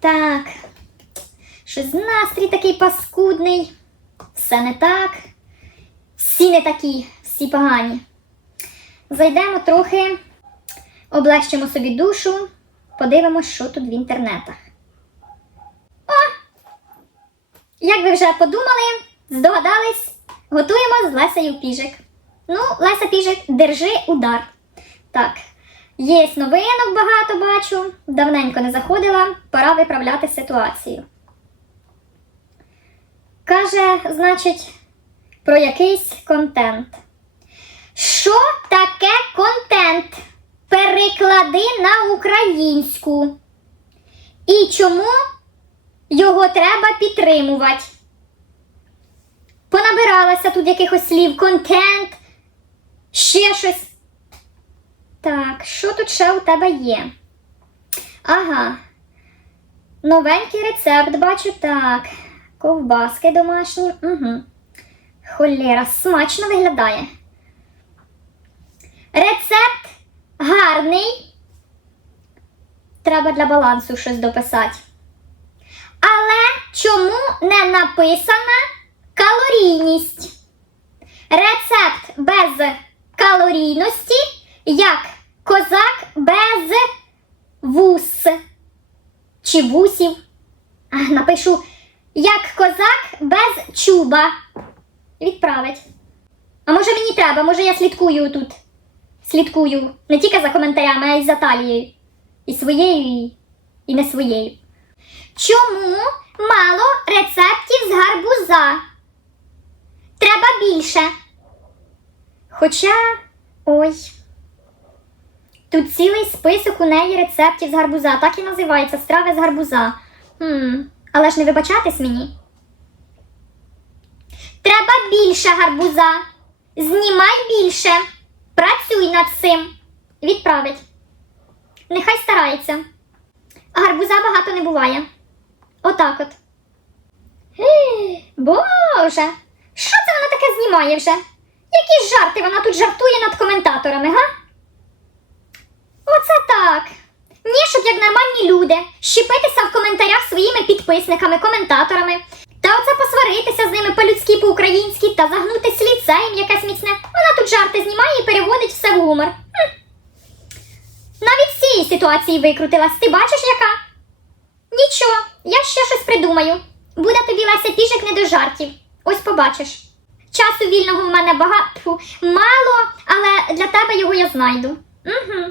Так. Щось настрій такий паскудний. Все не так. Всі не такі, всі погані. Зайдемо трохи, облегчимо собі душу, подивимось, що тут в інтернетах. О! Як ви вже подумали, здогадались, готуємо з Лесею піжик. Ну, Леся піжик, держи удар. Так, є новинок багато бачу. Давненько не заходила, пора виправляти ситуацію. Каже, значить, про якийсь контент. Що таке контент? Переклади на українську. І чому його треба підтримувати? Понабиралася тут якихось слів, контент, ще щось. Так, що тут ще у тебе є? Ага. Новенький рецепт бачу так. Ковбаски домашні. Угу. Холєра, смачно виглядає. Рецепт гарний. Треба для балансу щось дописати. Але чому не написана калорійність? Рецепт без калорійності, як козак без вус чи вусів. Напишу, як козак без чуба. Відправить. А може мені треба, може я слідкую тут. Слідкую не тільки за коментарями, а й за талією. І своєю, і не своєю. Чому мало рецептів з гарбуза? Треба більше. Хоча. Ой. Тут цілий список у неї рецептів з гарбуза, так і називається страви з гарбуза. Хм, але ж не вибачатись мені. Треба більше гарбуза. Знімай більше. Працюй над цим. Відправить. Нехай старається. Гарбуза багато не буває. Отак от. Ех, Боже, що це вона таке знімає вже? Які жарти вона тут жартує над коментаторами, га? Оце так. Ні, щоб як нормальні люди щепитися в коментарях своїми підписниками, коментаторами, та оце посваритися з ними по-людськи, по-українськи та загнутись ліцеєм якесь міцне. Вона тут жарти знімає і переводить все в гумор. Хм. Навіть з цієї ситуації викрутилась. Ти бачиш яка? Нічого, я ще щось придумаю. Буде тобі Леся піжик не до жартів. Ось побачиш. Часу вільного в мене багато, мало, але для тебе його я знайду. Угу.